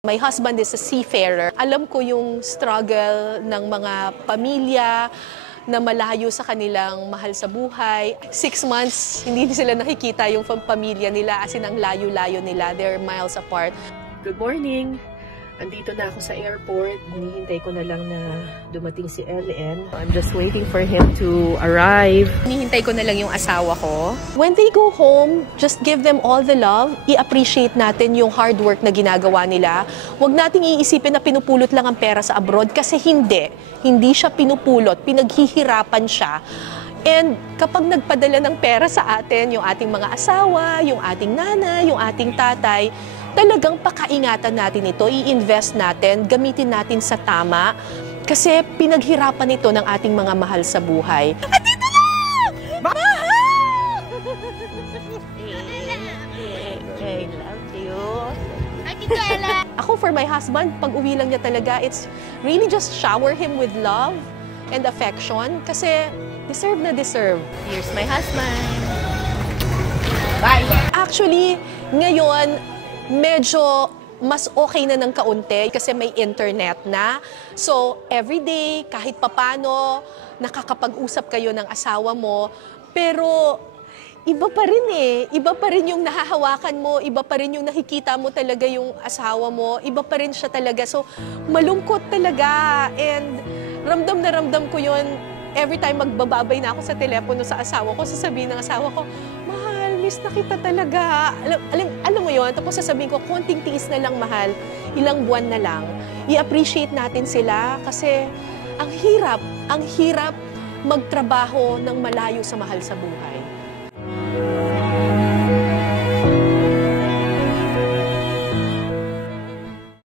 My husband is a seafarer. Alam ko yung struggle ng mga pamilya na malayo sa kanilang mahal sa buhay. 6 months, hindi sila nakikita yung pamilya nila, as in ang layo-layo nila. They're miles apart. Good morning! Andito na ako sa airport. Hinihintay ko na lang na dumating si Ellen. I'm just waiting for him to arrive. Hinihintay ko na lang yung asawa ko. When they go home, just give them all the love. I-appreciate natin yung hard work na ginagawa nila. Huwag nating iisipin na pinupulot lang ang pera sa abroad kasi hindi. Hindi siya pinupulot. Pinaghihirapan siya. And kapag nagpadala ng pera sa atin, yung ating mga asawa, yung ating nanay, yung ating tatay, talagang pakaingatan natin ito, i-invest natin, gamitin natin sa tama, kasi pinaghirapan ito ng ating mga mahal sa buhay. At dito na! Mahal! I love you. Ako, for my husband, pag uwi lang niya talaga, it's really just shower him with love and affection, kasi deserve na deserve. Here's my husband. Bye! Actually, ngayon, medyo mas okay na ng kaunti kasi may internet na. So, everyday, kahit papano, nakakapag-usap kayo ng asawa mo. Pero, iba pa rin eh. Iba pa rin yung nahahawakan mo, iba pa rin yung nakikita mo talaga yung asawa mo, iba pa rin siya talaga. So, malungkot talaga. And ramdam na ramdam ko yun. Every time magbababay na ako sa telepono sa asawa ko, sasabihin ng asawa ko, mahal, miss na kita talaga. Alam mo yun? Tapos sasabihin ko, konting tiis na lang, mahal. Ilang buwan na lang. I-appreciate natin sila kasi ang hirap magtrabaho ng malayo sa mahal sa buhay.